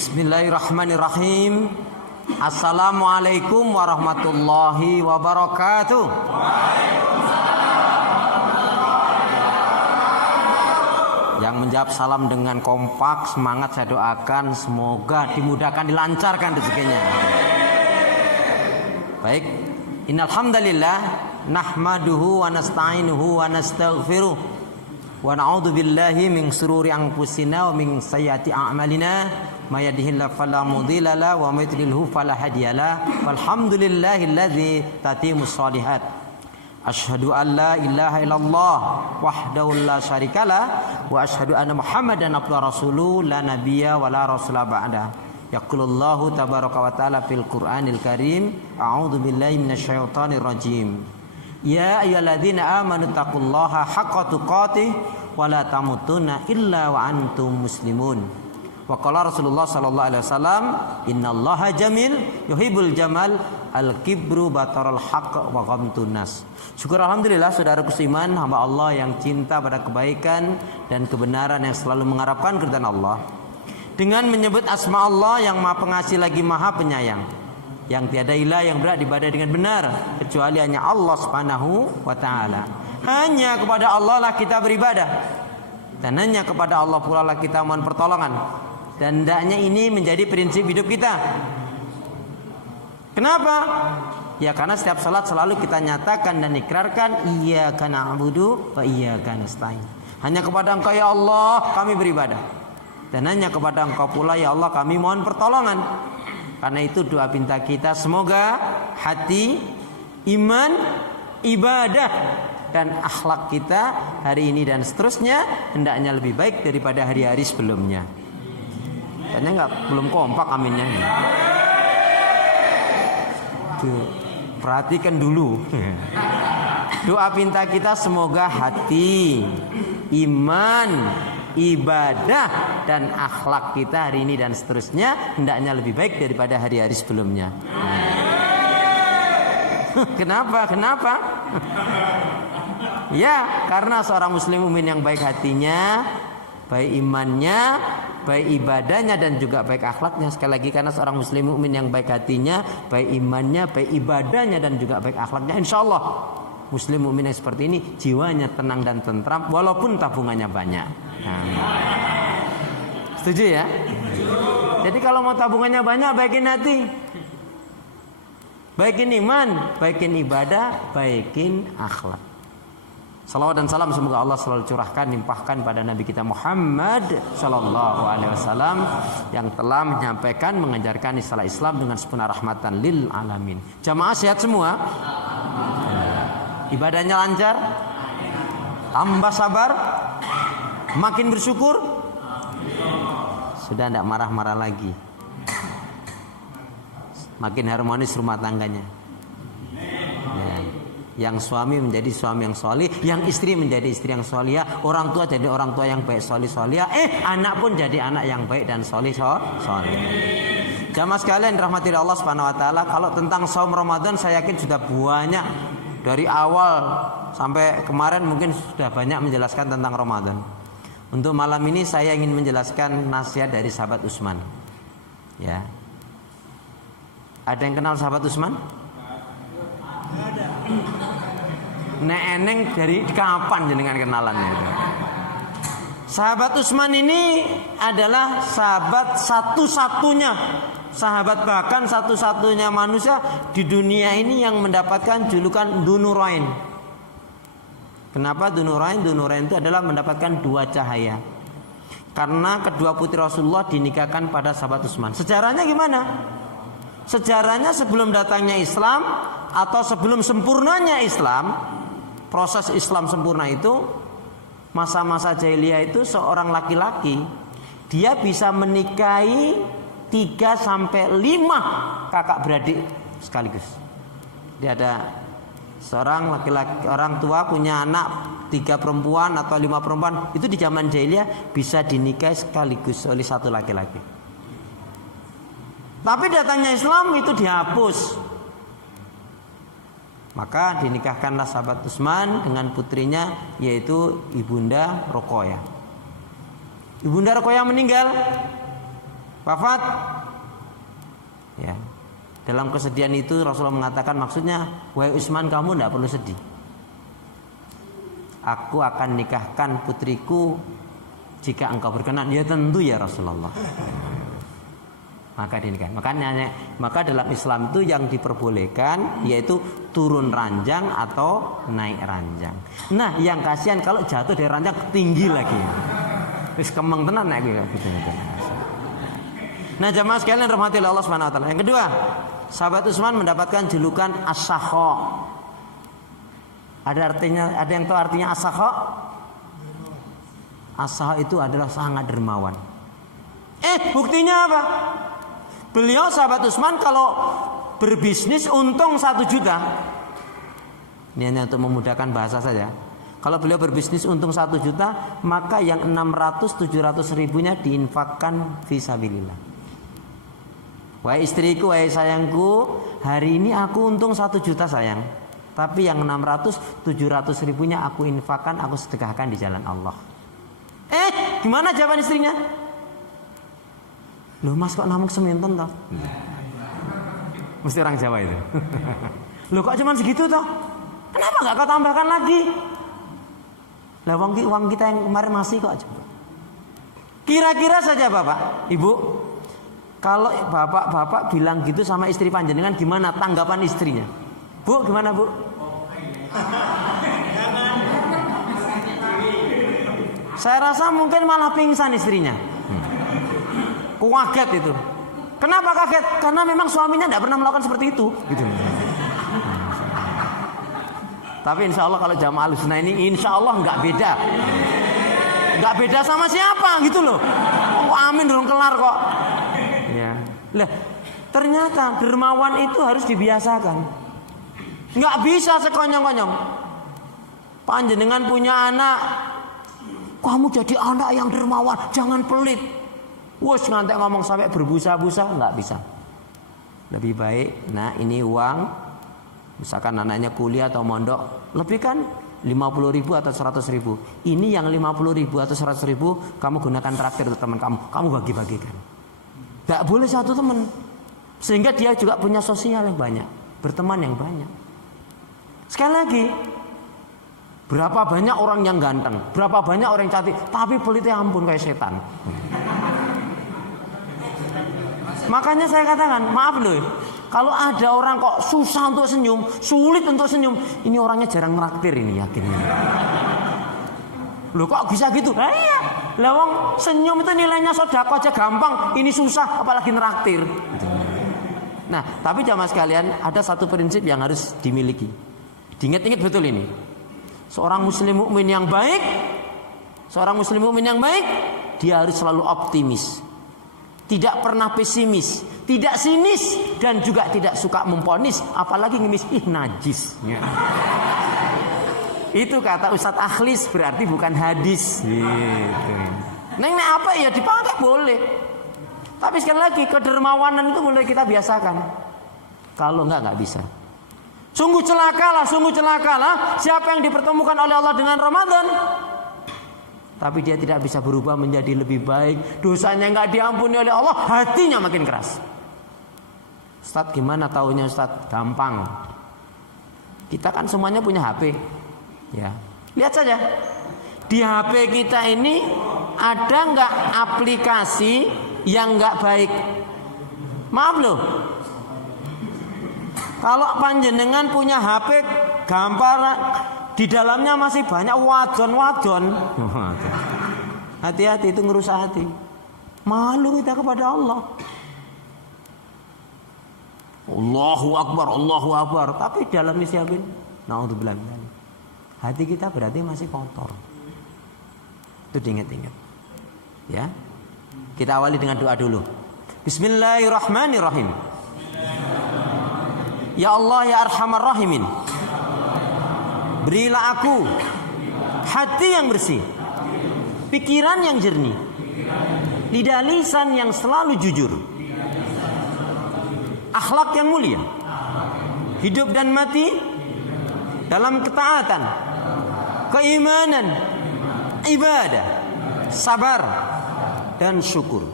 Bismillahirrahmanirrahim. Assalamualaikum warahmatullahi wabarakatuh. Yang menjawab salam dengan kompak, semangat saya doakan semoga dimudahkan, dilancarkan rezekinya. Baik, innal hamdalillah nahmaduhu wa nasta'inuhu wa nastaghfiruh wa na'udzu billahi min shururi anfusina wa min sayyiati a'malina may yahdihillahu fala mudilla lahu wa may yudlilhu fala hadiyalah walhamdulillahilladzi tatimmus shalihat. Asyhadu an la ilaha illallah wahdahu la syarikalah wa asyhadu anna Muhammadan abduhu rasuluhu la nabiyya wa la rasula ba'da. Yaqulullahu tabaraka wa ta'ala fil Qur'anil Karim, a'udzu billahi minasyaitonir rajim. Ya ayyuhalladzina amanu taqullaha haqqa tuqatih wa la tamutunna illa wa antum muslimun. Wa qala Rasulullah sallallahu alaihi wasallam, innallaha jamil yuhibbul jamal al-kibru batarul haqq wa ghamtun nas. Syukur alhamdulillah saudaraku seiman, hamba Allah yang cinta pada kebaikan dan kebenaran, yang selalu mengharapkan keridhaan Allah dengan menyebut asma Allah yang Maha Pengasih lagi Maha Penyayang, yang tiada ilah yang berhak diibadahi dengan benar kecuali hanya Allah Subhanahu wa taala. Hanya kepada Allah lah kita beribadah, dan hanya kepada Allah pula lah kita mohon pertolongan. Dan hendaknya ini menjadi prinsip hidup kita. Kenapa? Ya karena setiap salat selalu kita nyatakan dan ikrarkan iyyaka na'budu wa iyyaka nasta'in. Hanya kepada Engkau ya Allah kami beribadah, dan hanya kepada Engkau pula ya Allah kami mohon pertolongan. Karena itu doa pinta kita, semoga hati, iman, ibadah dan akhlak kita hari ini dan seterusnya hendaknya lebih baik daripada hari-hari sebelumnya. Kayaknya belum kompak aminnya. Tuh, perhatikan dulu. Doa pinta kita semoga hati, iman, ibadah dan akhlak kita hari ini dan seterusnya hendaknya lebih baik daripada hari-hari sebelumnya. Kenapa? Ya, karena seorang muslim mukmin yang baik hatinya, baik imannya, baik ibadahnya dan juga baik akhlaknya. Sekali lagi, karena seorang muslim mukmin yang baik hatinya, baik imannya, baik ibadahnya dan juga baik akhlaknya, insyaallah muslim mukmin yang seperti ini jiwanya tenang dan tentram walaupun tabungannya banyak. Setuju ya? Jadi kalau mau tabungannya banyak, baikin hati, baikin iman, baikin ibadah, baikin akhlak. Salawat dan salam semoga Allah selalu curahkan, limpahkan pada Nabi kita Muhammad sallallahu alaihi wasallam yang telah menyampaikan, mengajarkan istilah Islam dengan sempurna rahmatan lil alamin. Jamaah sehat semua? Ibadahnya lancar? Tambah sabar? Makin bersyukur? Sudah tidak marah-marah lagi? Makin harmonis rumah tangganya? Yang suami menjadi suami yang solih, yang istri menjadi istri yang solihah, orang tua jadi orang tua yang baik solih solihah, anak pun jadi anak yang baik dan solih solih. Jamaah sekalian rahmati Allah Subhanahu wa taala, kalau tentang saum Ramadan saya yakin sudah banyak dari awal sampai kemarin mungkin sudah banyak menjelaskan tentang Ramadan. Untuk malam ini saya ingin menjelaskan nasihat dari sahabat Utsman. Ya. Ada yang kenal sahabat Utsman? Ada. Nek eneng dari kapan jenengan kenalannya itu? Sahabat Utsman ini adalah sahabat satu-satunya, sahabat bahkan satu-satunya manusia di dunia ini yang mendapatkan julukan Dzunurain. Kenapa Dzunurain? Dzunurain itu adalah mendapatkan dua cahaya. Karena kedua putri Rasulullah dinikahkan pada sahabat Utsman. Sejarahnya gimana? Sejarahnya sebelum datangnya Islam atau sebelum sempurnanya Islam, proses Islam sempurna itu, masa-masa jahiliyah itu seorang laki-laki dia bisa menikahi 3 sampai 5 kakak beradik sekaligus. Dia ada seorang laki-laki, orang tua punya anak 3 perempuan atau 5 perempuan, itu di zaman jahiliyah bisa dinikahi sekaligus oleh satu laki-laki. Tapi datangnya Islam itu dihapus. Maka dinikahkanlah sahabat Utsman dengan putrinya, yaitu Ibunda Ruqayyah. Ibunda Ruqayyah meninggal. wafat. Ya. Dalam kesedihan itu Rasulullah mengatakan, maksudnya, wahai Utsman, kamu tidak perlu sedih. Aku akan nikahkan putriku jika engkau berkenan. Ya tentu ya Rasulullah. Maka dinikahkan. Maka dalam Islam itu yang diperbolehkan yaitu turun ranjang atau naik ranjang. Nah, yang kasihan kalau jatuh dari ranjang tinggi lagi. Wis kemeng tenan nek gitu. Nah, jamaah sekalian rahmati Allah Subhanahu wa taala. Yang kedua, sahabat Utsman mendapatkan julukan As-Sakha. Ada yang tahu artinya As-Sakha? As-Sakha itu adalah sangat dermawan. Buktinya apa? Beliau sahabat Utsman kalau berbisnis untung 1 juta. Ini hanya untuk memudahkan bahasa saja. Kalau beliau berbisnis untung 1 juta, maka yang 600-700 ribunya diinfakkan fisabilillah. Wahai istriku, wahai sayangku, hari ini aku untung 1 juta sayang. Tapi yang 600-700 ribunya aku infakkan, aku sedekahkan di jalan Allah. Gimana jawaban istrinya? Loh mas kok namung seminten toh? Mesti orang Jawa itu. Loh kok cuma segitu toh? Kenapa nggak kau tambahkan lagi? Lah uang kita yang kemarin masih kok. Kira-kira saja bapak, ibu, kalau bapak bilang gitu sama istri panjenengan, gimana tanggapan istrinya? Bu, gimana bu? Saya rasa mungkin malah pingsan istrinya. Kaget itu. Kenapa kaget? Karena memang suaminya tidak pernah melakukan seperti itu. Gitu. Tapi insya Allah kalau jamaah Ahlussunnah ini insya Allah nggak beda. Nggak beda sama siapa gitu loh. Oh, amin belum kelar kok. Ya. Lah, ternyata dermawan itu harus dibiasakan. Nggak bisa sekonyong-konyong. Panjenengan punya anak, kamu jadi anak yang dermawan, jangan pelit. Wes ngantek ngomong sampai berbusa-busa, nggak bisa. Lebih baik, nah ini uang, misalkan anaknya kuliah atau mondok, lebih kan 50.000 atau 100.000. Ini yang 50.000 atau 100.000 kamu gunakan traktir untuk teman kamu bagi-bagikan. Nggak boleh satu teman, sehingga dia juga punya sosial yang banyak, berteman yang banyak. Sekali lagi, berapa banyak orang yang ganteng, berapa banyak orang yang cantik, tapi pelitnya ampun kayak setan. Makanya saya katakan, maaf loh, kalau ada orang kok susah untuk senyum, sulit untuk senyum, ini orangnya jarang nraktir ini yakin. Loh kok bisa gitu? Iya, lawang senyum itu nilainya sedekah aja gampang, ini susah apalagi nraktir. Nah, tapi jamaah sekalian, ada satu prinsip yang harus dimiliki. Diingat-ingat betul ini. Seorang muslim mukmin yang baik, dia harus selalu optimis. Tidak pernah pesimis, tidak sinis, dan juga tidak suka memponis, apalagi ngemis najis. Ya. Itu kata Ustadz Akhlis, berarti bukan hadis. Gitu. Neng apa ya dipakai boleh. Tapi sekali lagi kedermawanan itu mulai kita biasakan. Kalau nggak bisa. Sungguh celakalah siapa yang dipertemukan oleh Allah dengan Ramadan, tapi dia tidak bisa berubah menjadi lebih baik, dosanya nggak diampuni oleh Allah, hatinya makin keras. Ustadz gimana taunya Ustadz? Gampang. Kita kan semuanya punya HP, ya. Lihat saja di HP kita ini ada nggak aplikasi yang nggak baik? Maaf loh. Kalau panjenengan punya HP gambar di dalamnya masih banyak wadon. Hati-hati, itu ngerusak hati. Malu kita kepada Allah. Allahu Akbar. Tapi dalam siapin, naudzubillah. Hati kita berarti masih kotor. Itu diingat-ingat. Ya. Kita awali dengan doa dulu. Bismillahirrahmanirrahim. Ya Allah ya Arhamar Rahimin, berilah aku hati yang bersih, pikiran yang jernih, lidah lisan yang selalu jujur, akhlak yang mulia, hidup dan mati dalam ketaatan, keimanan, ibadah, sabar dan syukur.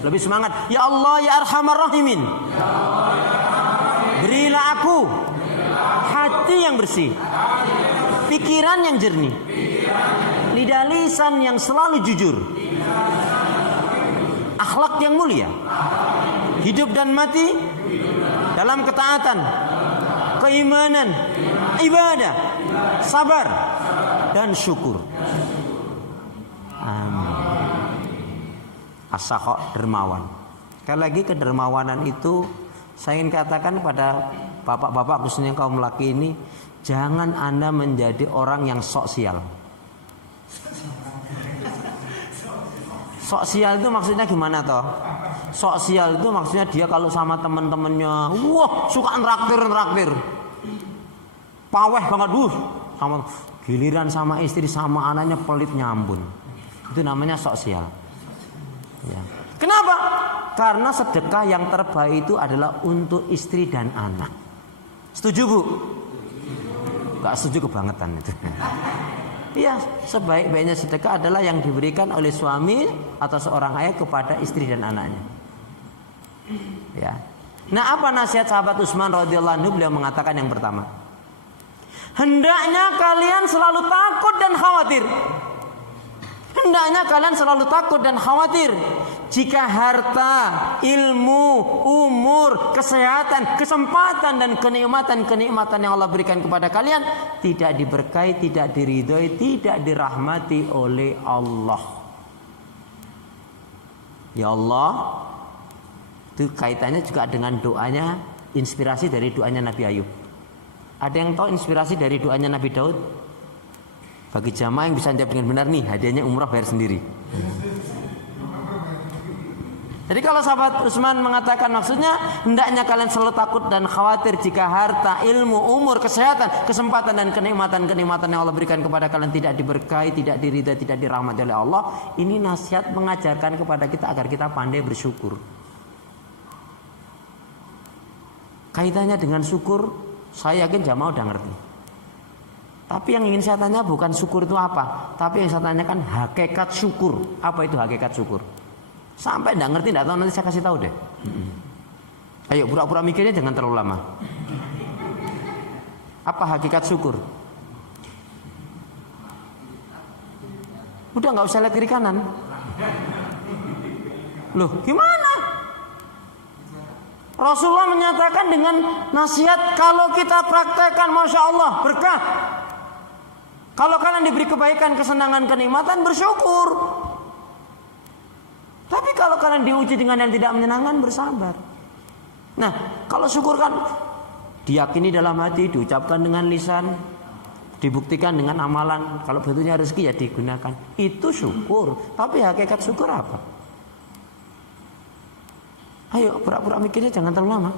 Lebih semangat. Ya Allah ya Arhamar Rahimin. Berilah aku hati yang bersih, pikiran yang jernih, lidah lisan yang selalu jujur, akhlak yang mulia, hidup dan mati dalam ketaatan, keimanan, ibadah, sabar dan syukur. Amin. As-sakha, dermawan. Sekali lagi kedermawanan itu saya ingin katakan pada bapak-bapak khususnya kaum laki ini, jangan Anda menjadi orang yang sok sial. Sok sial itu maksudnya gimana toh? Sok sial itu maksudnya dia kalau sama teman-temannya, wah suka nraktir. Paweh banget sama giliran sama istri sama anaknya pelit nyambun. Itu namanya sok sial. Ya. Kenapa? Karena sedekah yang terbaik itu adalah untuk istri dan anak. Setuju Bu? Gak setuju kebangetan itu. Iya, sebaik-baiknya sedekah adalah yang diberikan oleh suami atau seorang ayah kepada istri dan anaknya. Ya. Nah, apa nasihat sahabat Utsman radhiyallahu anhu? Beliau mengatakan yang pertama, hendaknya kalian selalu takut dan khawatir. Hendaknya kalian selalu takut dan khawatir jika harta, ilmu, umur, kesehatan, kesempatan dan kenikmatan yang Allah berikan kepada kalian tidak diberkahi, tidak diridhoi, tidak dirahmati oleh Allah. Ya Allah, itu kaitannya juga dengan doanya, inspirasi dari doanya Nabi Ayub. Ada yang tahu inspirasi dari doanya Nabi Daud? Bagi jamaah yang bisa jawab dengan benar nih, hadiahnya umrah bayar sendiri. Jadi kalau sahabat Utsman mengatakan maksudnya hendaknya kalian selalu takut dan khawatir jika harta, ilmu, umur, kesehatan, kesempatan dan kenikmatan yang Allah berikan kepada kalian tidak diberkahi, tidak diridha, tidak dirahmati oleh Allah. Ini nasihat mengajarkan kepada kita agar kita pandai bersyukur. Kaitannya dengan syukur, saya yakin jamaah udah ngerti. Tapi yang ingin saya tanya bukan syukur itu apa, tapi yang saya tanyakan hakikat syukur. Apa itu hakikat syukur? Sampai enggak ngerti, enggak tahu, nanti saya kasih tahu deh. Ayo pura-pura mikirnya jangan terlalu lama. Apa hakikat syukur? Udah nggak usah lihat kiri kanan. Loh, gimana? Rasulullah menyatakan dengan nasihat kalau kita praktekkan, masya Allah berkah. Kalau kalian diberi kebaikan, kesenangan, kenikmatan, bersyukur. Tapi kalau kalian diuji dengan yang tidak menyenangkan, bersabar. Nah, kalau syukur kan diyakini dalam hati, diucapkan dengan lisan, dibuktikan dengan amalan. Kalau betulnya rezeki ya digunakan. Itu syukur. Tapi hakikat syukur apa? Ayo pura-pura mikirnya jangan terlalu lama.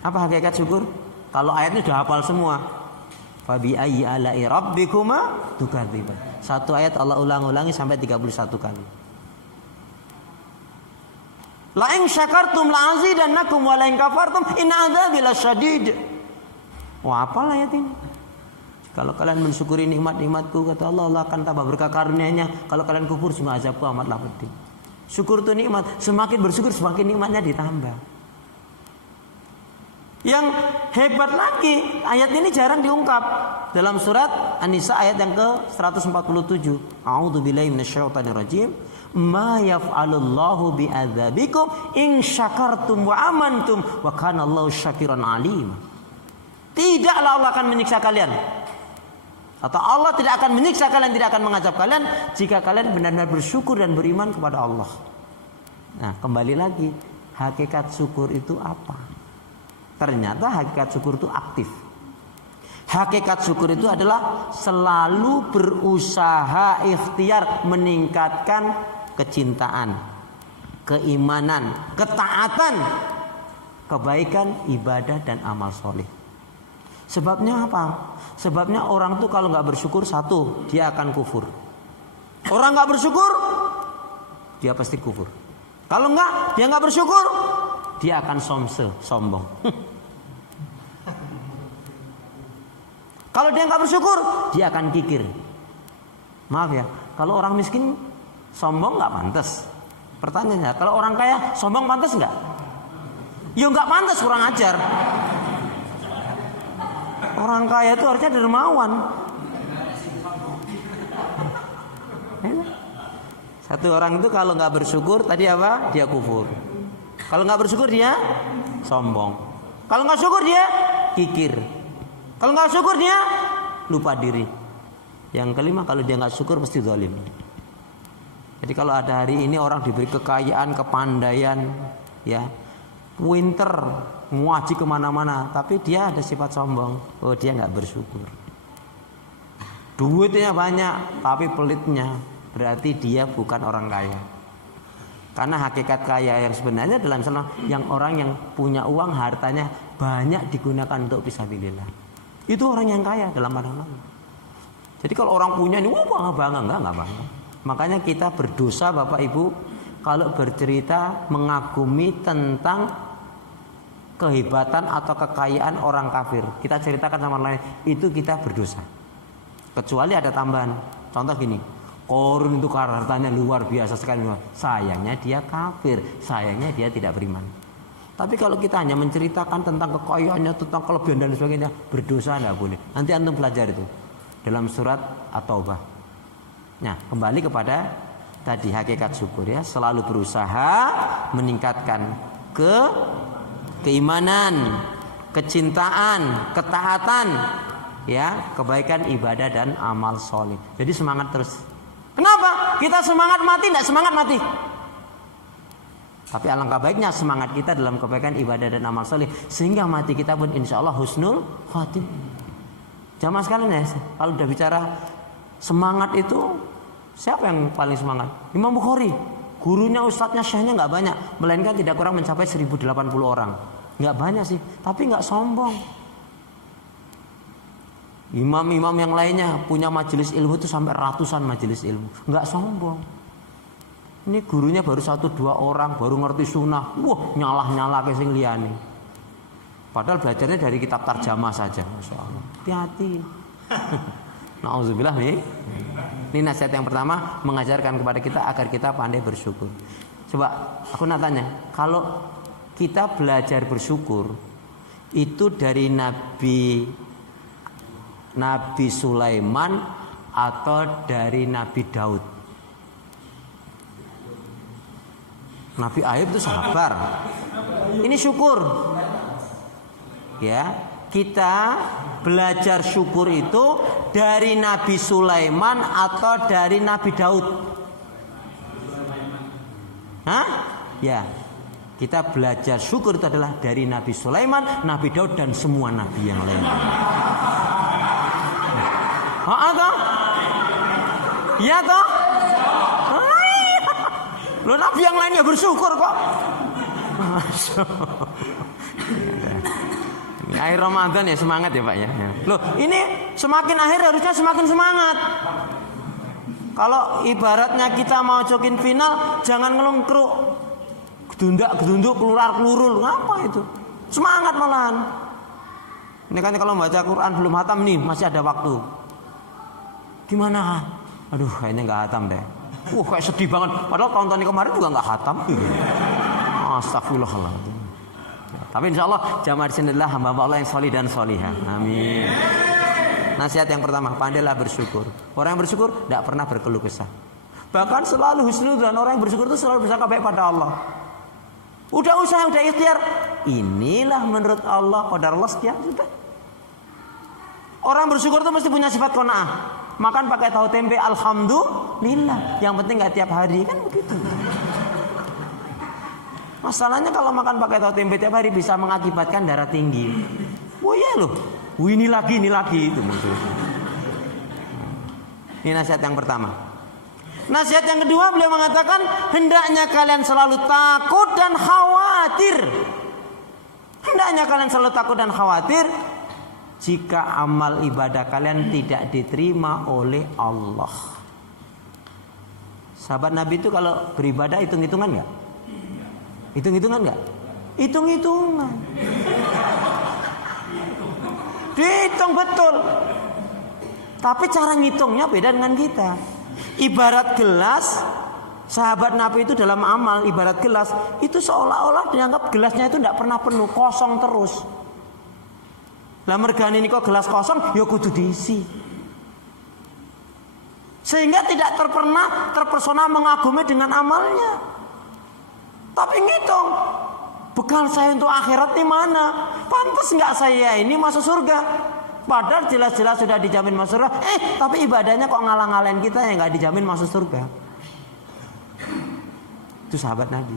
Apa hakikat syukur? Kalau ayatnya sudah hafal semua. Fabi ayyi ala'i rabbikuma tukadziban. Satu ayat Allah ulang-ulangi sampai 31 kali. La in syakartum la azidannakum wa la in kafartum in adzabi lasyadid. Wah, apa ayat ini? Kalau kalian mensyukuri nikmat-nikmatku, kata Allah, Allah akan tambah berkah karunia-Nya. Kalau kalian kufur, sungguh azabku amatlah pedih. Syukur itu nikmat. Semakin bersyukur, semakin nikmatnya ditambah. Yang hebat lagi, ayat ini jarang diungkap dalam surat An-Nisa ayat yang ke-147. A'udzubillahi minasyaitonir rajim. Ma yaf'alullahu bi'adzabikum in syakartum wa amantum wa kana Allahu syakiran alim. Tidaklah Allah akan menyiksa kalian. Atau Allah tidak akan menyiksa kalian, tidak akan mengazab kalian jika kalian benar-benar bersyukur dan beriman kepada Allah. Nah, kembali lagi, hakikat syukur itu apa? Ternyata hakikat syukur itu aktif. Hakikat syukur itu adalah selalu berusaha ikhtiar meningkatkan kecintaan, keimanan, ketaatan, kebaikan, ibadah dan amal soleh. Sebabnya apa? Sebabnya orang tuh kalau nggak bersyukur, satu, dia akan kufur. Orang nggak bersyukur, dia pasti kufur. Kalau nggak, dia nggak bersyukur, dia akan sombong. Kalau dia nggak bersyukur, dia akan kikir. Maaf ya, kalau orang miskin sombong nggak pantas. Pertanyaannya, kalau orang kaya sombong pantas nggak? Ya nggak pantas, kurang ajar. Orang kaya itu harusnya dermawan. Satu orang itu kalau nggak bersyukur tadi apa? Dia kufur. Kalau nggak bersyukur dia sombong. Kalau nggak syukur dia kikir. Kalau nggak syukur dia lupa diri. Yang kelima, kalau dia nggak syukur mesti zalim. Jadi kalau ada hari ini orang diberi kekayaan, kepandaian, ya, winter, ngaji kemana-mana, tapi dia ada sifat sombong. Oh, dia nggak bersyukur. Duitnya banyak, tapi pelitnya, berarti dia bukan orang kaya. Karena hakikat kaya yang sebenarnya dalam Islam, yang orang yang punya uang, hartanya banyak digunakan untuk fisabilillah. Itu orang yang kaya dalam pandangan Allah. Jadi kalau orang punya ini, wah bangga, enggak bangga. Makanya kita berdosa Bapak Ibu kalau bercerita mengagumi tentang kehebatan atau kekayaan orang kafir. Kita ceritakan sama orang lain, itu kita berdosa. Kecuali ada tambahan. Contoh gini, Korun itu hartanya luar biasa sekali. Sayangnya dia kafir, sayangnya dia tidak beriman. Tapi kalau kita hanya menceritakan tentang kekayaannya, tentang kelebihan dan sebagainya, berdosa tidak boleh. Nanti antum belajar itu dalam surat At-Taubah. Nah, kembali kepada tadi hakikat syukur ya, selalu berusaha meningkatkan keimanan, kecintaan, ketaatan, ya, kebaikan ibadah dan amal soleh. Jadi semangat terus. Kenapa? Kita semangat mati, tidak semangat mati. Tapi alangkah baiknya semangat kita dalam kebaikan ibadah dan amal soleh, sehingga mati kita pun insya Allah husnul khatim. Jamaah sekalian ya, kalau udah bicara semangat itu, siapa yang paling semangat? Imam Bukhari. Gurunya, ustadznya, syekhnya nggak banyak, melainkan tidak kurang mencapai 1080 orang. Nggak banyak sih, tapi nggak sombong. Imam-imam yang lainnya punya majelis ilmu itu sampai ratusan majelis ilmu, nggak sombong. Ini gurunya baru 1-2 orang, baru ngerti sunnah, wah nyalah ke sing liyane. Padahal belajarnya dari kitab tarjamah saja, masya Allah. Hati-hati. Nauzubillah nih. Ini nasihat yang pertama, mengajarkan kepada kita agar kita pandai bersyukur. Coba aku nak tanya, kalau kita belajar bersyukur itu dari Nabi Sulaiman atau dari Nabi Daud? Nabi Ayub itu sabar. Ini syukur. Ya, kita belajar syukur itu dari Nabi Sulaiman atau dari Nabi Daud? Hah? Ya. Kita belajar syukur itu adalah dari Nabi Sulaiman, Nabi Daud dan semua nabi yang lain. Toh? Iya toh? Loh, nabi yang lainnya bersyukur kok. Ini akhir Ramadan ya, semangat ya Pak ya. Loh, ini semakin akhir harusnya semakin semangat. Kalau ibaratnya kita mau jokin final, jangan ngelungkruk, gedundak-gedunduk, keluar-kelurul, ngapa itu? Semangat malahan. Ini kan kalau baca Quran belum hatam nih, masih ada waktu. Gimana? Aduh, kayaknya nggak hatam deh. Kayak sedih banget. Padahal tahun-tahun kemarin juga nggak hatam. Astagfirullahaladzim. Tapi insya Allah jamaah di sini adalah hamba Allah yang solih dan solihah. Amin. Nasihat yang pertama, pandailah bersyukur. Orang yang bersyukur tidak pernah berkeluh kesah. Bahkan selalu husnudzan. Orang yang bersyukur itu selalu bersangka baik pada Allah. Udah usaha, udah ikhtiar. Inilah menurut Allah, qadar Allah sekian sudah. Orang bersyukur itu mesti punya sifat qanaah. Makan pakai tahu tempe, alhamdulillah. Yang penting nggak tiap hari, kan begitu. Masalahnya kalau makan pakai tahu tempe tiap hari bisa mengakibatkan darah tinggi. Oh iya loh, ini lagi itu muncul. Ini nasihat yang pertama. Nasihat yang kedua, beliau mengatakan hendaknya kalian selalu takut dan khawatir. Hendaknya kalian selalu takut dan khawatir jika amal ibadah kalian tidak diterima oleh Allah. Sahabat Nabi itu kalau beribadah hitung-hitungan nggak? Hitung-hitungan nggak? Hitung-hitungan. Dihitung betul. Tapi cara ngitungnya beda dengan kita. Ibarat gelas Sahabat Nabi itu dalam amal ibarat gelas, itu seolah-olah dianggap gelasnya itu tidak pernah penuh, kosong terus. Lah mergane ini kok gelas kosong, ya kudu diisi. Sehingga tidak pernah terpesona mengagumi dengan amalnya. Tapi ngitung, bekal saya untuk akhirat di mana? Pantas nggak saya ini masuk surga? Padahal jelas-jelas sudah dijamin masuk surga. Tapi ibadahnya kok ngalang-ngalain kita yang nggak dijamin masuk surga. Itu sahabat Nabi.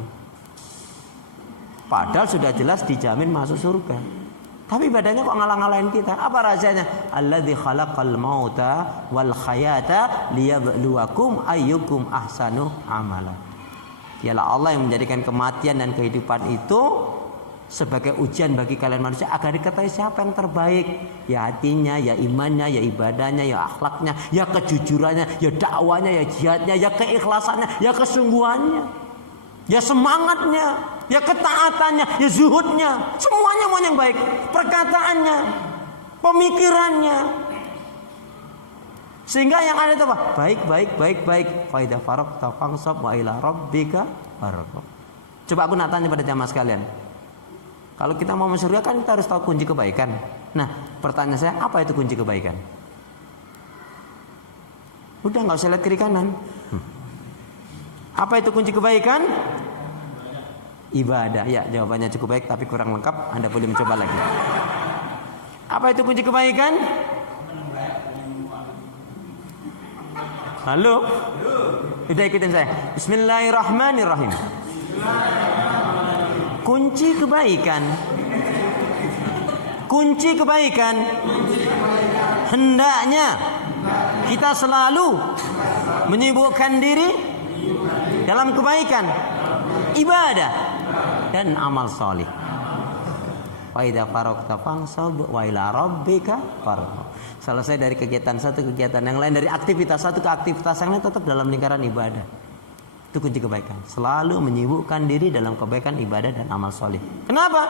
Padahal sudah jelas dijamin masuk surga. Tapi ibadahnya kok ngalang-ngalain kita. Apa rahasianya? Alladzi khalaqal mauta wal hayata liyabluwakum ayyukum ahsanu amala. Dialah Allah yang menjadikan kematian dan kehidupan itu sebagai ujian bagi kalian manusia agar diketahui siapa yang terbaik. Ya hatinya, ya imannya, ya ibadahnya, ya akhlaknya, ya kejujurannya, ya dakwanya, ya jihadnya, ya keikhlasannya, ya kesungguhannya, ya semangatnya, ya ketaatannya, ya zuhudnya. Semuanya mau yang baik. Perkataannya, pemikirannya. Sehingga yang ada itu apa? Baik. Faidah faraq tafangsab wa ila rabbika faraq. Coba aku nak tanya pada jamaah sekalian. Kalau kita mau masuk surga kan kita harus tahu kunci kebaikan. Nah, pertanyaan saya, apa itu kunci kebaikan? Udah nggak usah lihat kiri kanan. Apa itu kunci kebaikan? Ibadah. Ya, jawabannya cukup baik tapi kurang lengkap. Anda boleh mencoba lagi. Apa itu kunci kebaikan? Halo? Udah ikutin saya. Bismillahirrahmanirrahim. Kunci kebaikan. Kunci kebaikan. Hendaknya kita selalu menyibukkan diri dalam kebaikan, ibadah dan amal salih. Wa idza faraqta fansab wa ila rabbika farghab. Selesai dari kegiatan satu kegiatan yang lain, dari aktivitas satu ke aktivitas yang lain, tetap dalam lingkaran ibadah. Itu kunci kebaikan. Selalu menyibukkan diri dalam kebaikan, ibadah dan amal soleh. Kenapa?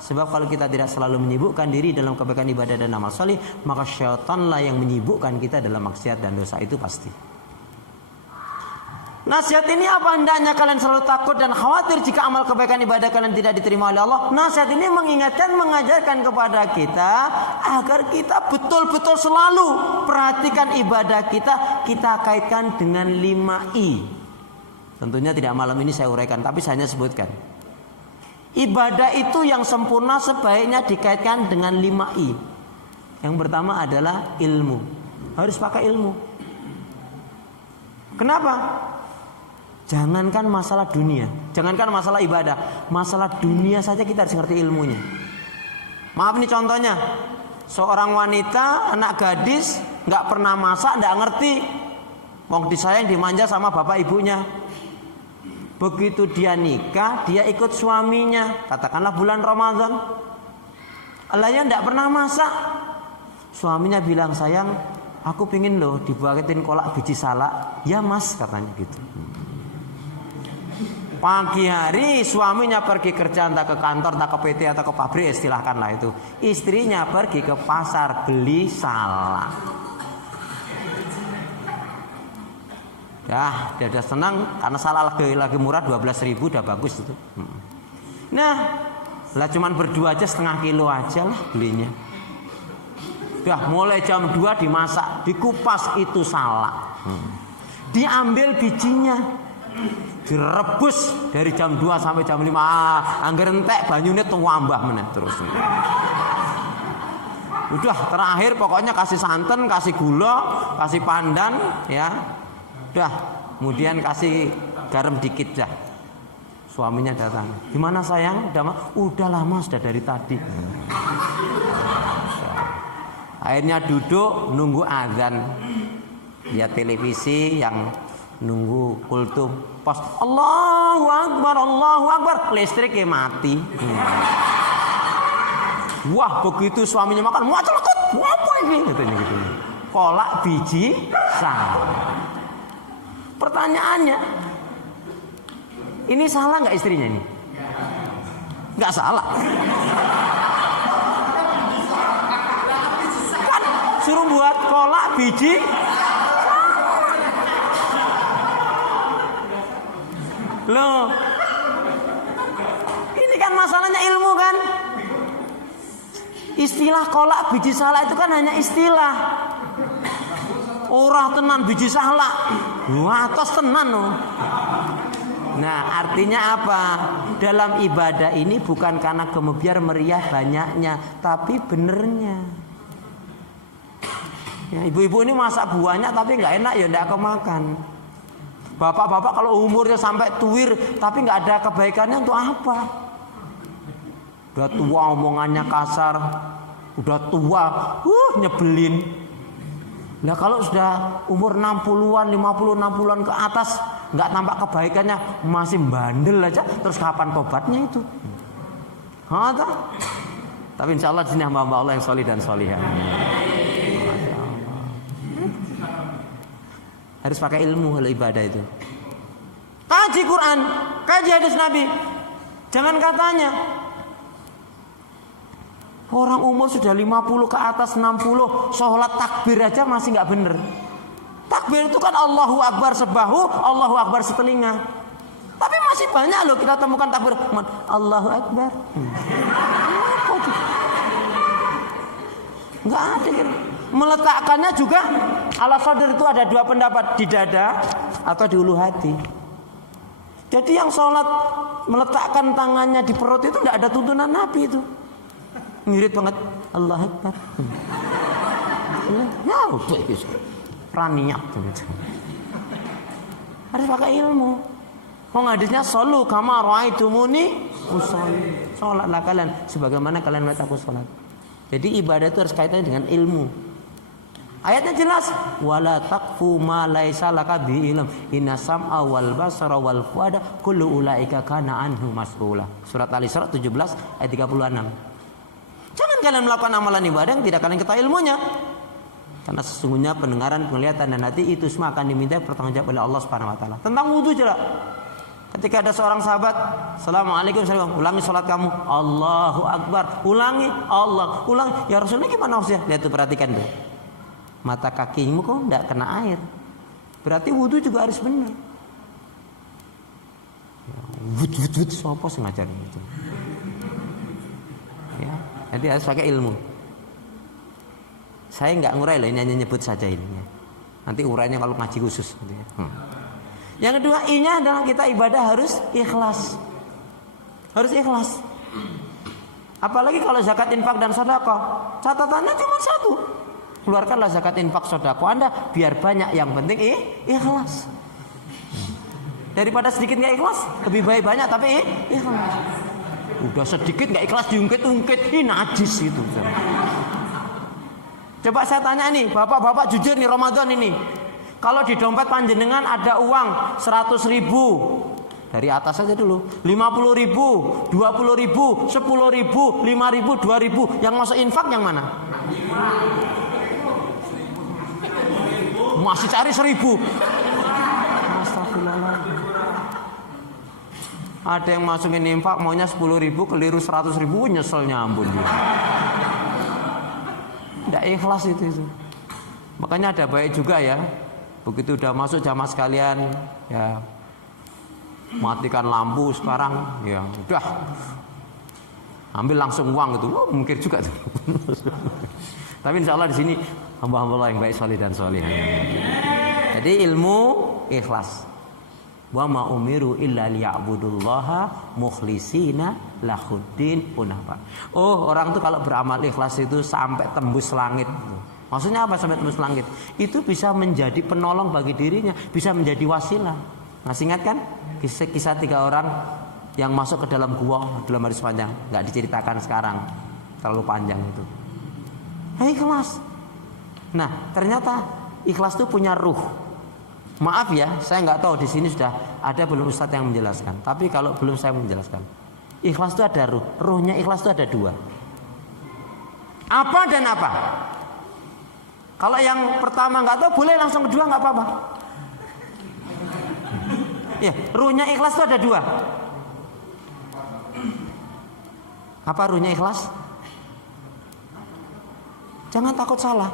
Sebab kalau kita tidak selalu menyibukkan diri dalam kebaikan, ibadah dan amal soleh, maka syaitanlah yang menyibukkan kita dalam maksiat dan dosa, itu pasti. Nasihat ini apa? Hendaknya kalian selalu takut dan khawatir jika amal kebaikan ibadah kalian tidak diterima oleh Allah. Nasihat ini mengingatkan, mengajarkan kepada kita agar kita betul-betul selalu perhatikan ibadah kita kaitkan dengan 5I. Tentunya tidak malam ini saya uraikan, tapi saya hanya sebutkan. Ibadah itu yang sempurna sebaiknya dikaitkan dengan 5I. Yang pertama adalah ilmu. Harus pakai ilmu. Kenapa? Jangankan masalah dunia, jangankan masalah ibadah, masalah dunia saja kita harus ngerti ilmunya. Maaf nih contohnya, seorang wanita, anak gadis, nggak pernah masak, nggak ngerti. Wong disayang, dimanja sama bapak ibunya. Begitu dia nikah, dia ikut suaminya, katakanlah bulan Ramadan, Allahnya nggak pernah masak. Suaminya bilang, sayang, aku pingin loh dibuatin kolak biji salak. Ya mas, katanya gitu. Pagi hari suaminya pergi kerja, entah ke kantor, entah ke PT atau ke pabrik, istilahkanlah itu. Istrinya pergi ke pasar beli salak. Dia udah senang karena salak lagi murah, 12.000 udah bagus itu. Nah, lah cuman berdua aja, setengah kilo aja lah belinya. Udah mulai jam 2 dimasak, dikupas itu salak. Diambil bijinya, direbus dari jam 2 sampai jam 5. Angger entek banyune tuambah meneh terus. Udah terakhir pokoknya kasih santan, kasih gula, kasih pandan, ya. Udah, kemudian kasih garam dikit dah. Suaminya datang. Gimana sayang? Udah lama, sudah dari tadi. Akhirnya duduk nunggu azan. Ya televisi yang nunggu kultum. Pas Allahu Akbar, listriknya mati. Wah, begitu suaminya makan, wah celekut, apa ini? Katanya gitu. Kolak biji salak. Pertanyaannya, ini salah nggak istrinya ini? Nggak salah. Kan suruh buat kolak biji. Loh, ini kan masalahnya ilmu kan. Istilah kolak biji salak itu kan hanya istilah. Ora tenan biji salak. Watos tenan no. Nah, artinya apa? Dalam ibadah ini bukan karena gemebiar meriah banyaknya, tapi benernya. Ya, ibu-ibu ini masak buahnya tapi nggak enak ya nggak kemakan. Bapak-bapak kalau umurnya sampai tuir tapi nggak ada kebaikannya untuk apa? Udah tua omongannya kasar, udah tua, nyebelin. Nah kalau sudah umur 60-an, 50-60-an ke atas, nggak tampak kebaikannya, masih bandel aja, terus kapan tobatnya itu? Tapi insya Allah di sini hamba Allah yang solih dan solihah. Harus pakai ilmu kalau ibadah itu. Kaji Quran, kaji hadis Nabi. Jangan katanya orang umur sudah 50 ke atas 60, sholat takbir aja masih nggak bener. Takbir itu kan Allahu Akbar sebahu, Allahu Akbar setelinga. Tapi masih banyak loh kita temukan takbir Allahu Akbar. Nggak ada kan. Meletakkannya juga ala sadr itu ada dua pendapat, di dada atau di ulu hati. Jadi yang sholat meletakkan tangannya di perut itu tidak ada tuntunan Nabi itu. Ngirit banget Allah Akbar. Ya udah itu. Raniak gitu. Harus pakai ilmu. Hadisnya solu kama ra'aitumuni usolli. Salatlah kalian sebagaimana kalian melihat aku salat. Jadi ibadah itu harus kaitannya dengan ilmu. Ayatnya jelas, wala taqfu ma laisa laka bi ilm, inna sam'a wal basara wal fuada kullu ulaika kana anhu mas'ula. Surat Al-Isra 17 ayat 36. Jangan kalian melakukan amalan ibadah yang tidak kalian ketahui ilmunya. Karena sesungguhnya pendengaran, penglihatan dan hati itu semua akan diminta pertanggungjawab oleh Allah Subhanahu wa taala. Tentang wudu jelas. Ketika ada seorang sahabat, Assalamualaikum, ulangi sholat kamu, Allahu Akbar, ulangi, Allah, ulangi. Ya Rasulullah gimana maksudnya? Lihat tuh, perhatikan tuh. Mata kakimu kok tidak kena air. Berarti wudu juga harus benar. Wud, siapa sengaja gitu. Ya, jadi harus pakai ilmu. Saya nggak ngurai loh, ini hanya nyebut saja ini. Nanti urainya kalau ngaji khusus. Gitu ya. Yang kedua, I-nya adalah kita ibadah harus ikhlas. Harus ikhlas. Apalagi kalau zakat, infak dan sedekah, catatannya cuma satu. Keluarkanlah zakat, infak, sedekah Anda biar banyak, yang penting ikhlas. Daripada sedikit nggak ikhlas, lebih baik banyak tapi ikhlas. Udah sedikit nggak ikhlas diungkit-ungkit, ini najis itu. Coba saya tanya nih, bapak-bapak jujur nih Ramadan ini. Kalau di dompet panjenengan ada uang 100.000, dari atas aja dulu, 50.000, 20.000, 10.000, 5.000, 2.000, yang masuk infak yang mana? Masih cari 1.000. Astagfirullahaladzim. Ada yang masukin infak maunya 10.000, keliru 100.000, nyeselnya ampun. Tidak ikhlas itu. Makanya ada baik juga ya. Begitu udah masuk jamaah sekalian, ya matikan lampu sekarang, ya udah ambil langsung uang itu, mungkin juga tuh. Tapi insya Allah di sini hamba-hamba Allah yang baik, solih dan solihah. Jadi ilmu ikhlas. Wa ma umiru illa liya'budullaha mukhlisina lahuddin hunafa. Oh, orang tuh kalau beramal ikhlas itu sampai tembus langit. Maksudnya apa sampai tembus langit? Itu bisa menjadi penolong bagi dirinya, bisa menjadi wasilah. Masih ingat kan kisah 3 orang yang masuk ke dalam gua dalam hadis panjang, nggak diceritakan sekarang, terlalu panjang itu. Ikhlas. Nah, ternyata ikhlas itu punya ruh. Maaf ya, saya nggak tahu di sini sudah ada belum Ustadz yang menjelaskan. Tapi kalau belum saya menjelaskan, ikhlas itu ada ruh. Ruhnya ikhlas itu ada 2. Apa dan apa? Kalau yang pertama nggak tahu, boleh langsung kedua nggak apa-apa. Ya, ruhnya ikhlas itu ada 2. Apa ruhnya ikhlas? Jangan takut salah.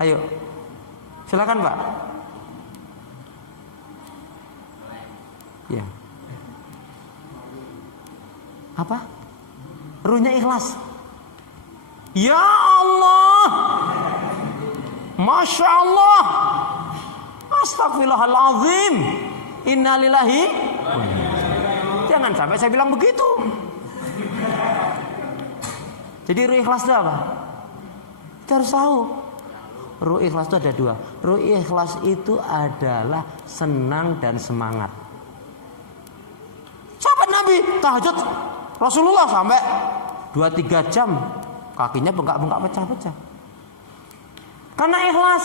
Ayo, silakan Pak. Ya. Apa? Ruhnya ikhlas. Ya Allah, Masya Allah, Astagfirullahaladzim, Innalillahi. Jangan sampai saya bilang begitu. Jadi ruh ikhlas itu apa? Kita harus tahu. Ruh ikhlas itu ada dua. Ruh ikhlas itu adalah senang dan semangat. Sahabat Nabi tahajud Rasulullah sampai 2-3 jam, kakinya bengkak-bengkak pecah-pecah. Karena ikhlas.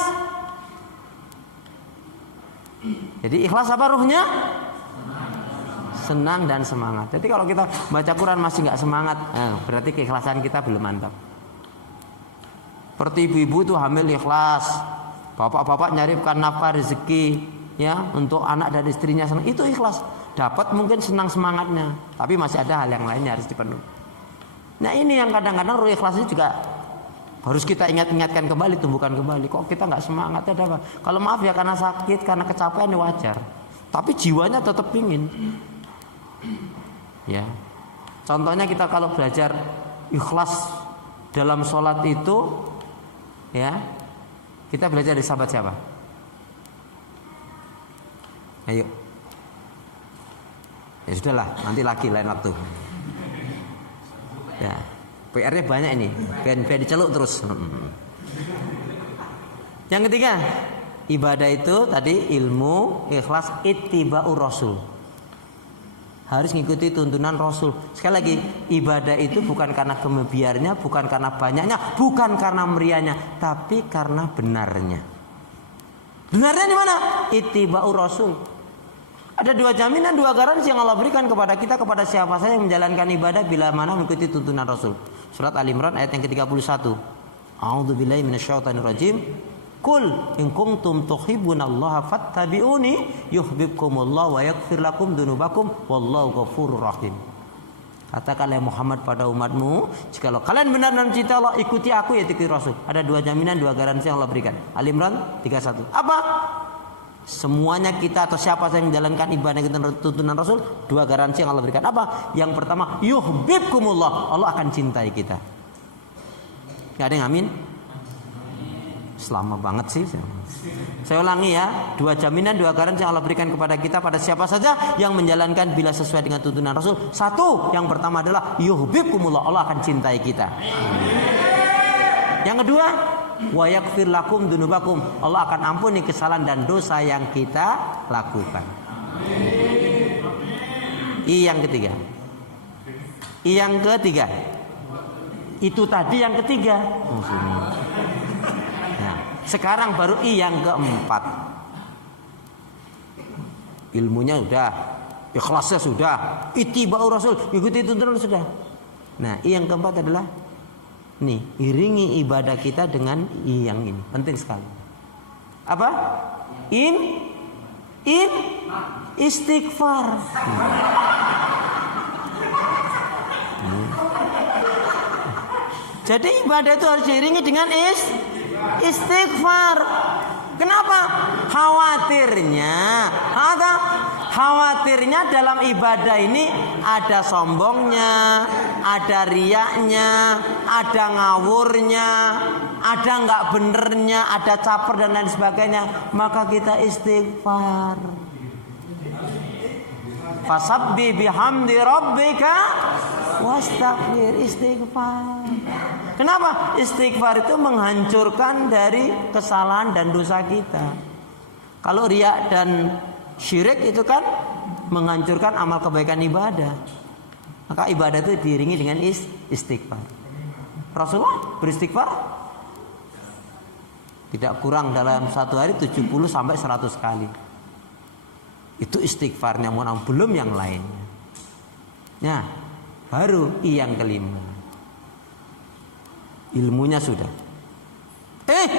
Jadi ikhlas apa ruhnya? Senang dan semangat. Jadi kalau kita baca Quran masih nggak semangat, berarti keikhlasan kita belum mantap. Seperti ibu-ibu itu hamil ikhlas, bapak-bapak nyarikan nafkah rezeki ya untuk anak dan istrinya, senang, itu ikhlas. Dapat mungkin senang semangatnya, tapi masih ada hal yang lainnya harus dipenuhi. Nah ini yang kadang-kadang ruh ikhlas itu juga harus kita ingatkan kembali, tumbuhkan kembali. Kok kita nggak semangat, ada apa? Kalau maaf ya karena sakit, karena kecapean ya wajar. Tapi jiwanya tetap pingin. Ya, contohnya kita kalau belajar ikhlas dalam sholat itu, ya, kita belajar dari sahabat siapa? Ayo. Ya sudahlah, nanti lagi lain waktu. Ya, PR-nya banyak ini, biar diceluk terus. Yang ketiga, ibadah itu tadi ilmu, ikhlas, ittiba'ur rasul. Harus ngikuti tuntunan Rasul. Sekali lagi, ibadah itu bukan karena kemebiarnya, bukan karena banyaknya, bukan karena meriahnya, tapi karena benarnya. Benarnya di mana? Ittiba'ur rasul. Ada 2 jaminan, 2 garansi yang Allah berikan kepada kita, kepada siapa saja yang menjalankan ibadah bila mana mengikuti tuntunan Rasul. Surat Al-Imran ayat yang ke-31. A'udzubillahi minasyaitonirrajim. Qul in kuntum tuhibbunallaha fattabi'uni yuhibbukumullahu wa yaghfir lakum dzunubakum wallahu ghafurur rahim. Katakanlah Muhammad pada umatmu, jikalau kalian benar-benar mencintai Allah, ikuti aku ya ikuti Rasul. Ada 2 jaminan, 2 garansi yang Allah berikan. Al-Imran 31. Apa? Semuanya kita atau siapa yang menjalankan ibadah tuntunan Rasul, 2 garansi yang Allah berikan. Apa? Yang pertama, yuhibbukumullah, Allah akan cintai kita. Gak ada yang amin? Selama banget sih. Saya ulangi ya, 2 jaminan, 2 garansi yang Allah berikan kepada kita pada siapa saja yang menjalankan bila sesuai dengan tuntunan Rasul. 1, yang pertama adalah yuhibbukumullah, Allah akan cintai kita. Yang kedua, wa yaghfir lakum dzunubakum, Allah akan ampuni kesalahan dan dosa yang kita lakukan. Yang ketiga. Yang ketiga. Itu tadi yang ketiga. Sekarang baru yang keempat. Ilmunya sudah, ikhlasnya sudah, ittiba'ur rasul, ikuti tuntunan sudah. Nah, yang keempat adalah nih, iringi ibadah kita dengan yang ini. Penting sekali. Apa? Istighfar. Jadi ibadah itu harus diiringi dengan istighfar. Kenapa? Khawatirnya dalam ibadah ini ada sombongnya, ada riaknya, ada ngawurnya, ada nggak benernya, ada caper dan lain sebagainya. Maka kita istighfar. Fasabbih bihamdi rabbika wastaghfir, istighfar. Kenapa? Istighfar itu menghancurkan dari kesalahan dan dosa kita. Kalau riya dan syirik itu kan menghancurkan amal kebaikan ibadah. Maka ibadah itu diiringi dengan istighfar. Rasulullah beristighfar tidak kurang dalam 1 hari 70 sampai 100 kali. Itu istighfarnya, belum yang lainnya. Nah, baru yang kelima. Ilmunya sudah,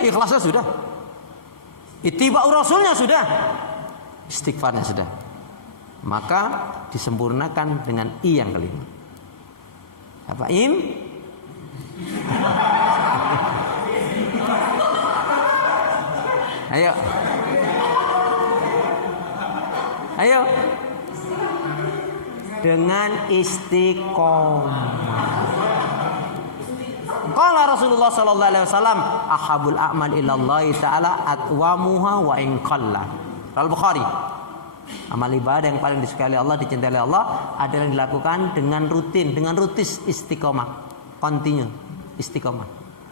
ikhlasnya sudah, ittiba'ur rasulnya sudah, istighfarnya sudah. Maka disempurnakan dengan yang kelima. Apa Ayo. dengan istiqomah. Qala Rasulullah sallallahu alaihi wasallam, ahabul a'mal ilallahi ta'ala atwamuha wa in qalla. Al-Bukhari. Amal ibadah yang paling disukai oleh Allah, dicintai oleh Allah adalah yang dilakukan dengan rutin, dengan rutis istiqomah, continue, istiqomah.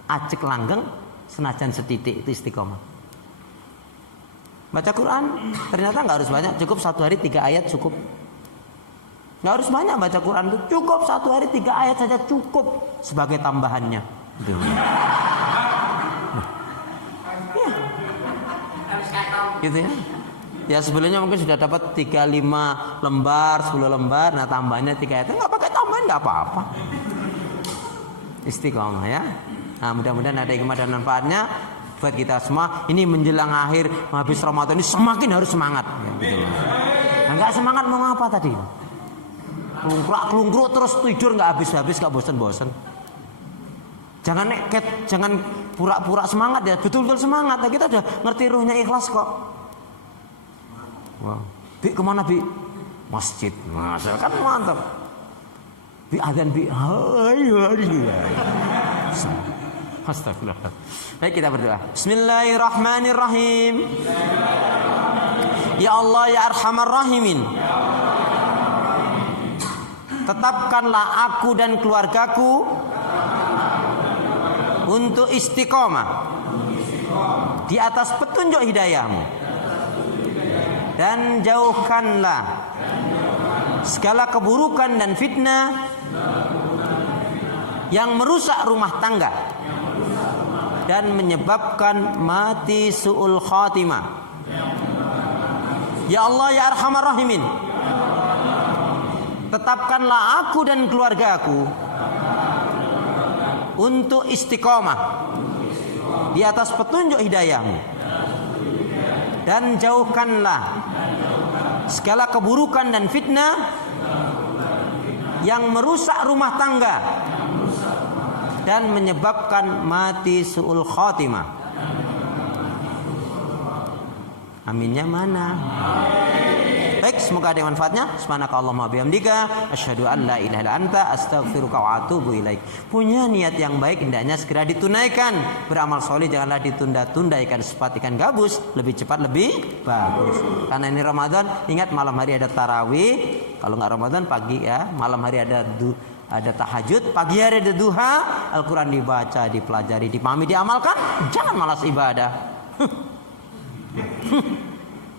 Acek langgeng senajan setitik itu istiqomah. Baca Quran ternyata nggak harus banyak, cukup 1 hari 3 ayat cukup. Nggak harus banyak baca Quran itu, cukup 1 hari 3 ayat saja cukup sebagai tambahannya. Gitu. Gitu ya. Ya sebelumnya mungkin sudah dapat 3-5 lembar, 10 lembar, nah tambahnya 3 ayat, nggak pakai tambahan nggak apa-apa. Istiqomah ya. Nah mudah-mudahan ada hikmah dan manfaatnya buat kita semua. Ini menjelang akhir habis Ramadan ini semakin harus semangat. Ya, gitu. Nah, nggak semangat mau apa tadi? Kelungkruk terus tidur nggak habis-habis, nggak bosan-bosan. Jangan neket, jangan pura-pura semangat ya, betul-betul semangat. Nah, kita udah ngerti ruhnya ikhlas kok. Wow. Bi kemana Bi? Masjid. Masa kan mantap. Bi adzan Bi. Astagfirullah. Baik kita berdoa. Bismillahirrahmanirrahim. Ya Allah ya Arhamar Rahimin. Tetapkanlah aku dan keluargaku untuk istiqomah di atas petunjuk hidayah-Mu. Dan jauhkanlah segala keburukan dan fitnah yang merusak rumah tangga dan menyebabkan mati su'ul khatimah. Ya Allah ya Arhamar Rahimin, tetapkanlah aku dan keluargaku untuk istiqomah di atas petunjuk hidayah-Mu. Dan jauhkanlah segala keburukan dan fitnah yang merusak rumah tangga dan menyebabkan mati su'ul khatimah. Aminnya mana? Baik, semoga ada manfaatnya. Subhanakallahumma bihamdika asyhadu an la ilaha illa anta astaghfiruka wa atubu ilaik. Punya niat yang baik hendaknya segera ditunaikan. Beramal soleh janganlah ditunda-tunda, ikan sepat ikan gabus, lebih cepat lebih bagus. Karena ini Ramadan, ingat malam hari ada tarawih. Kalau nggak Ramadan pagi ya, malam hari ada tahajud, pagi hari ada duha, Al-Quran dibaca, dipelajari, dipahami, diamalkan. Jangan malas ibadah.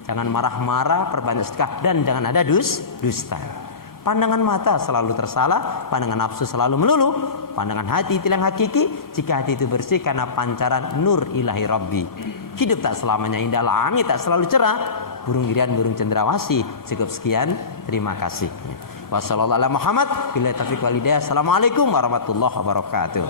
Jangan marah-marah, perbanyak sedekah, dan jangan ada dusta. Pandangan mata selalu tersalah, pandangan nafsu selalu melulu, pandangan hati itu yang hakiki. Jika hati itu bersih karena pancaran nur ilahi Rabbi. Hidup tak selamanya indah, langit tak selalu cerah, burung irian, burung cendrawasih. Cukup sekian, terima kasih. Wassalamualaikum warahmatullahi wabarakatuh.